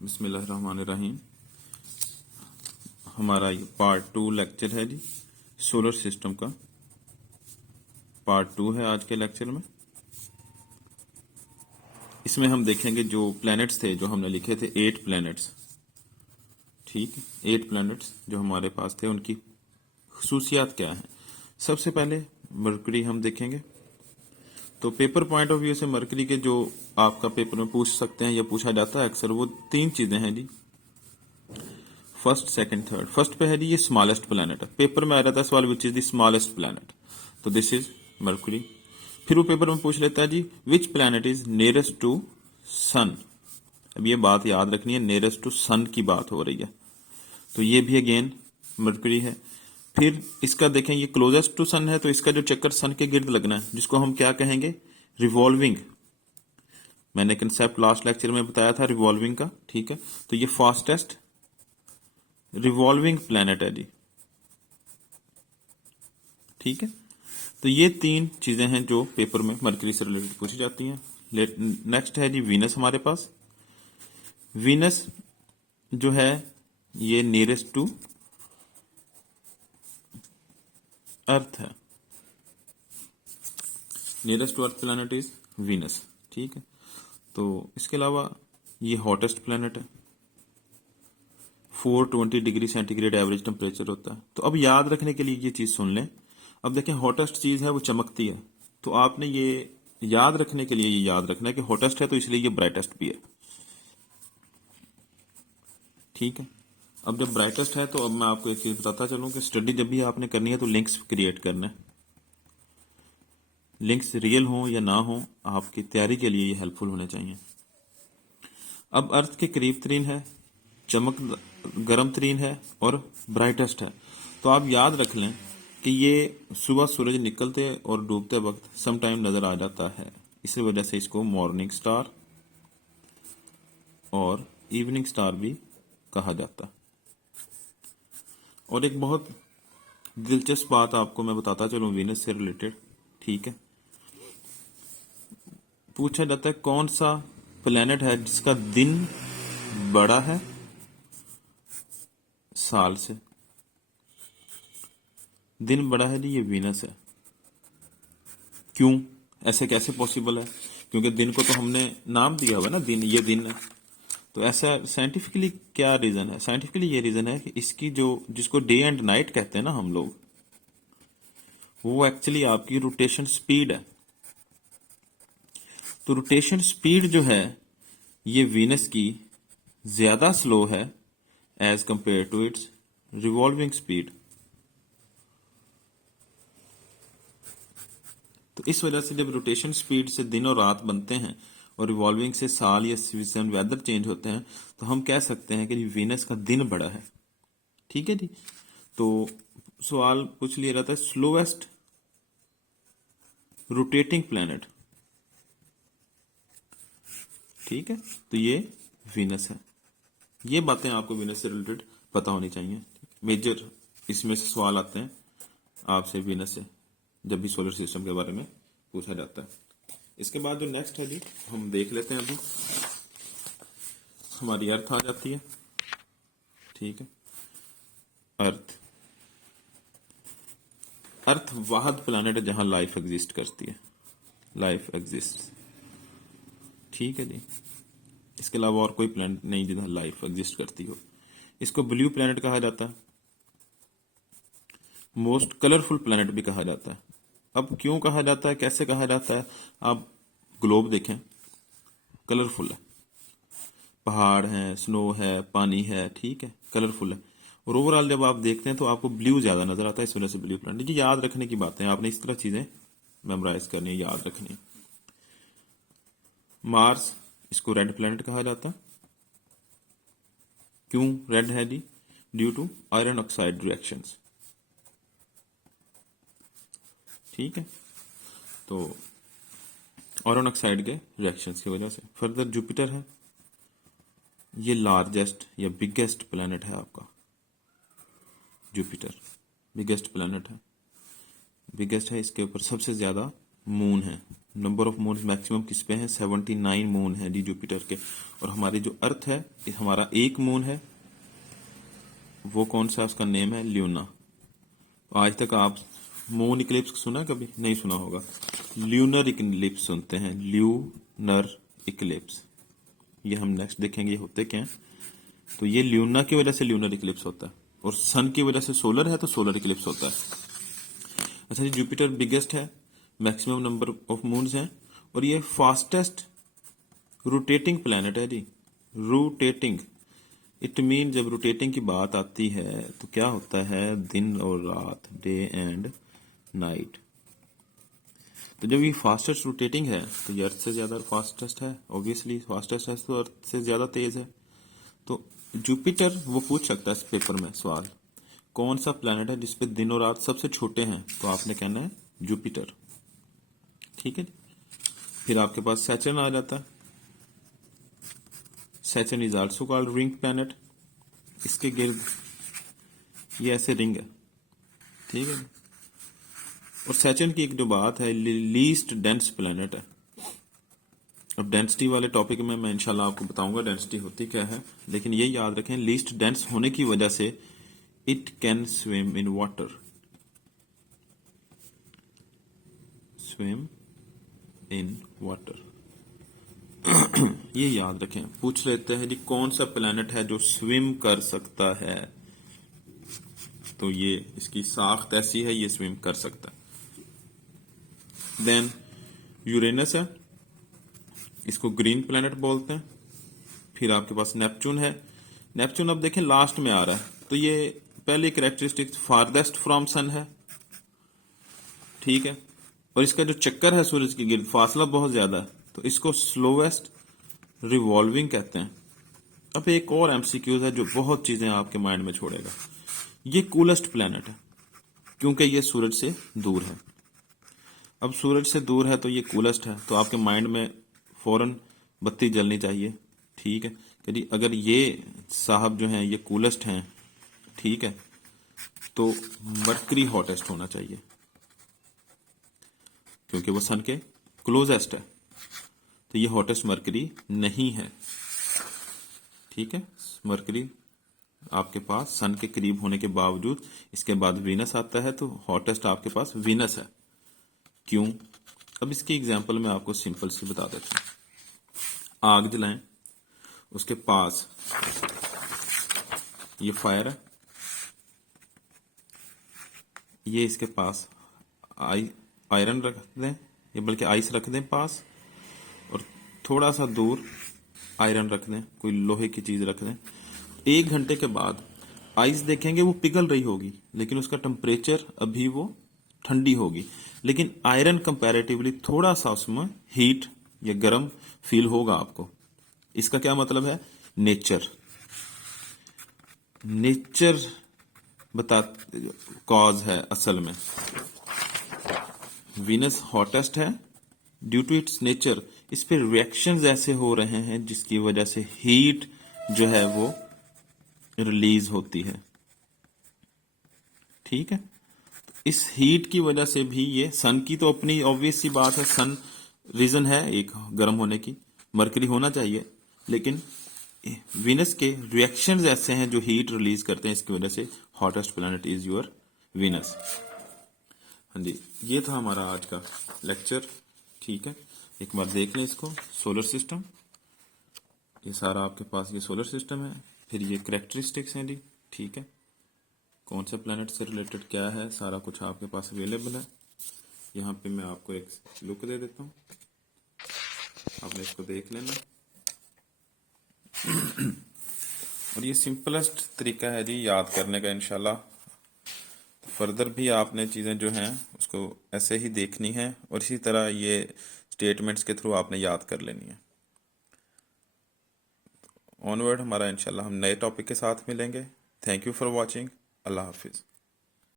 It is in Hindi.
बिस्मिल्लाहिर्रहमानिर्रहीम। हमारा ये पार्ट 2 लेक्चर है जी, सोलर सिस्टम का पार्ट 2 है आज के लेक्चर में। इसमें हम देखेंगे जो प्लैनेट्स थे जो हमने लिखे थे 8 प्लैनेट्स, ठीक है, 8 प्लैनेट्स जो हमारे पास थे उनकी खुसूसियात क्या हैं। सबसे पहले मरकरी हम देखेंगे। तो पेपर पॉइंट ऑफ व्यू से मरकरी के जो आपका पेपर में पूछ सकते हैं या पूछा जाता है अक्सर, वो 3 चीजें हैं जी, फर्स्ट सेकंड थर्ड। फर्स्ट पे है जी ये स्मॉलेस्ट प्लैनेट है, पेपर में आ जाता है सवाल which is the smallest planet, तो दिस इज मरकरी। फिर वो पेपर में पूछ लेता है जी which planet is nearest to sun. अब ये बात याद रखनी है, नियरेस्ट टू सन की बात हो रही है, तो ये भी अगेन मरकरी है। फिर इसका देखें ये क्लोजेस्ट टू सन है, तो इसका जो चक्कर सन के गिर्द लगना है जिसको हम क्या कहेंगे, रिवॉल्विंग। मैंने कंसेप्ट लास्ट लेक्चर में बताया था रिवॉल्विंग का, ठीक है। तो ये फास्टेस्ट रिवॉल्विंग प्लैनेट है जी, ठीक है। तो ये 3 चीजें हैं जो पेपर में मरकरी से रिलेटेड पूछी जाती हैं। नेक्स्ट है जी वीनस हमारे पास। वीनस जो है ये नियरेस्ट टू अर्थ है, nearest to earth planet is Venus, ठीक है। तो इसके अलावा ये हॉटेस्ट प्लैनेट है, 420 डिग्री सेंटीग्रेड एवरेज टेम्परेचर होता है। तो अब याद रखने के लिए ये चीज सुन लें। अब देखें हॉटेस्ट चीज है वो चमकती है, तो आपने ये याद रखने के लिए ये याद रखना है कि हॉटेस्ट है तो इसलिए ये ब्राइटेस्ट भी है, ठीक है। अब जब ब्राइटेस्ट है तो अब मैं आपको एक चीज बताता चलूं कि स्टडी जब भी आपने करनी है तो लिंक्स क्रिएट करना है। लिंक्स रियल हो या ना हो, आपकी तैयारी के लिए ये हेल्पफुल होने चाहिए। अब अर्थ के करीब तरीन है, चमक गर्म तरीन है और ब्राइटेस्ट है। तो आप याद रख लें कि ये सुबह सूरज निकलते और डूबते वक्त सम टाइम नजर आ जाता है, इसी वजह से इसको मॉर्निंग स्टार और इवनिंग स्टार भी कहा जाता है। और एक बहुत दिलचस्प बात आपको मैं बताता चलूं वीनस से रिलेटेड, ठीक है। पूछा जाता है कौन सा प्लेनेट है जिसका दिन बड़ा है साल से। दिन बड़ा है जी, ये वीनस है। क्यों, ऐसे कैसे पॉसिबल है? क्योंकि दिन को तो हमने नाम दिया हुआ है ना, दिन, ये दिन है। तो ऐसा साइंटिफिकली क्या रीजन है? साइंटिफिकली ये रीजन है कि इसकी जो जिसको डे एंड नाइट कहते हैं ना हम लोग, वो एक्चुअली आपकी रोटेशन स्पीड है। तो रोटेशन स्पीड जो है ये वीनस की ज्यादा स्लो है as compare to its revolving speed. तो इस वजह से जब रोटेशन स्पीड से दिन और रात बनते हैं और रिवॉल्विंग से साल या सीजन वेदर चेंज होते हैं, तो हम कह सकते हैं कि वीनस का दिन बड़ा है, ठीक है जी। तो सवाल पूछ लिया जाता है स्लोएस्ट रोटेटिंग प्लैनेट, ठीक है। तो ये वीनस है। ये बातें आपको वीनस से रिलेटेड पता होनी चाहिए। मेजर इसमें से सवाल आते हैं आपसे वीनस से जब भी सोलर सिस्टम के बारे में पूछा जाता है। इसके बाद जो नेक्स्ट है जी हम देख लेते हैं। अभी हमारी अर्थ आ जाती है, ठीक है। अर्थ, अर्थ वाहद प्लैनेट है जहां लाइफ एग्जिस्ट करती है, लाइफ एग्जिस्ट, ठीक है जी। इसके अलावा और कोई प्लैनेट नहीं जहां लाइफ एग्जिस्ट करती हो। इसको ब्लू प्लैनेट कहा जाता है, मोस्ट कलरफुल प्लैनेट भी कहा जाता है। अब क्यों कहा जाता है, कैसे कहा जाता है? आप ग्लोब देखें, कलरफुल है, पहाड़ हैं, स्नो है, पानी है, ठीक है, कलरफुल है। और ओवरऑल जब आप देखते हैं तो आपको ब्लू ज्यादा नजर आता है, इस वजह से ब्लू प्लैनेट। ये याद रखने की बातें, आपने इस तरह चीजें मेमोराइज करनी है, याद रखनी है। मार्स, इसको रेड प्लैनेट कहा जाता है। क्यों रेड है जी? Due to iron oxide reactions, ठीक है। तो आयरन ऑक्साइड के रिएक्शंस की वजह से। फर्दर जुपिटर है, ये लार्जेस्ट या बिगेस्ट प्लैनेट है आपका। जुपिटर बिगेस्ट प्लैनेट है, बिगेस्ट है, इसके ऊपर सबसे ज्यादा मून है, नंबर ऑफ मून मैक्सिमम किस पे है, 79 मून है जी जुपिटर के। और हमारी जो अर्थ है, हमारा एक मून है, वो कौन सा, उसका नेम है ल्यूना। आज तक आप मून इक्लिप्स सुना, कभी नहीं सुना होगा। ल्यूनर इक्लिप्स सुनते हैं, ल्यूनर इक्लिप्स। ये हम नेक्स्ट देखेंगे ये होते क्या हैं। तो ये ल्यूना की वजह से ल्यूनर इक्लिप्स होता है, और सन की वजह से सोलर है तो सोलर इक्लिप्स होता है। अच्छा जी, जुपिटर बिगेस्ट है, मैक्सिमम नंबर ऑफ मून्स हैं, और ये फास्टेस्ट रोटेटिंग प्लैनेट है जी। रोटेटिंग, इट मीन जब रोटेटिंग की बात आती है तो क्या होता है, दिन और रात, डे एंड नाइट। तो जब ये फास्टेस्ट रोटेटिंग है तो ये अर्थ से ज्यादा फास्टेस्ट है, ऑब्वियसली फास्टेस्ट है तो अर्थ से ज्यादा तेज है। तो जुपिटर वो पूछ सकता है इस पेपर में सवाल, कौन सा प्लैनेट है जिसपे दिन और रात सबसे छोटे हैं, तो आपने कहना है जुपिटर। ठीक है, फिर आपके पास सैटर्न आ जाता है। Saturn is also called ring planet. इसके गिर्द ये ऐसे रिंग है, ठीक है। और सैटर्न की एक जो बात है, लीस्ट डेंस प्लैनेट है। अब डेंसिटी वाले टॉपिक में मैं इंशाल्लाह आपको बताऊंगा डेंसिटी होती क्या है, लेकिन ये याद रखें लीस्ट डेंस होने की वजह से it can swim in water, swim in water. ये याद रखें, पूछ लेते हैं जी कौन सा प्लैनेट है जो स्विम कर सकता है, तो ये इसकी साख्त ऐसी है, ये स्विम कर सकता है। देन यूरेनस है, इसको ग्रीन प्लैनेट बोलते हैं। फिर आपके पास नेपच्यून है। नेपच्यून अब देखें लास्ट में आ रहा है, तो ये पहली कैरेक्टरिस्टिक फारदेस्ट फ्रॉम सन है, ठीक है। और इसका जो चक्कर है सूरज के गिर्द, फासला बहुत ज्यादा है, तो इसको स्लोवेस्ट रिवॉल्विंग कहते हैं। अब एक और एमसीक्यूज है जो बहुत चीजें आपके माइंड में छोड़ेगा। ये कूलेस्ट प्लैनेट है क्योंकि ये सूरज से दूर है। अब सूरज से दूर है तो ये कूलेस्ट है, तो आपके माइंड में फौरन बत्ती जलनी चाहिए, ठीक है, कि अगर ये साहब जो हैं ये कूलेस्ट हैं, ठीक है, तो मरकरी हॉटेस्ट होना चाहिए क्योंकि वो सन के क्लोजेस्ट है। तो ये हॉटेस्ट मरकरी नहीं है, ठीक है। मरकरी आपके पास सन के करीब होने के बावजूद, इसके बाद वीनस आता है, तो हॉटेस्ट आपके पास वीनस है। क्यों? अब इसकी एग्जांपल मैं आपको सिंपल सी बता देता हूं। आग जलाएं, उसके पास ये फायर है, ये इसके पास आयरन रख दें, ये बल्कि आइस रख दें पास, और थोड़ा सा दूर आयरन रख दें, कोई लोहे की चीज रख दें। 1 घंटे के बाद आइस देखेंगे वो पिघल रही होगी, लेकिन उसका टेम्परेचर अभी वो ठंडी होगी, लेकिन आयरन कंपैरेटिवली थोड़ा सा उसमें हीट या गर्म फील होगा आपको। इसका क्या मतलब है? नेचर बता कॉज है असल में। वीनस हॉटेस्ट है ड्यू टू इट्स नेचर, इस पे रिएक्शंस ऐसे हो रहे हैं जिसकी वजह से हीट जो है वो रिलीज होती है, ठीक है। इस हीट की वजह से भी ये सन की तो अपनी ऑब्वियस सी बात है, सन रीजन है एक गर्म होने की, मरकरी होना चाहिए, लेकिन वीनस के रिएक्शंस ऐसे हैं जो हीट रिलीज करते हैं, इसकी वजह से hottest planet is your Venus. हाँ जी, ये था हमारा आज का लेक्चर, ठीक है। एक बार देख लें इसको, सोलर सिस्टम, ये सारा आपके पास ये सोलर सिस्टम है, फिर ये कैरेक्टरिस्टिक्स हैं जी, ठीक है, कौन सा प्लैनेट से रिलेटेड क्या है, सारा कुछ आपके पास अवेलेबल है। यहाँ पे मैं आपको एक लुक दे देता हूँ, आपने इसको देख लेना। और ये सिंपलेस्ट तरीका है जी याद करने का, इंशाल्लाह फर्दर भी आपने चीज़ें जो हैं उसको ऐसे ही देखनी है, और इसी तरह ये स्टेटमेंट्स के थ्रू आपने याद कर लेनी है। ऑनवर्ड हमारा इंशाल्लाह हम नए टॉपिक के साथ मिलेंगे। Thank you for watching. अल्लाह हाफिज़।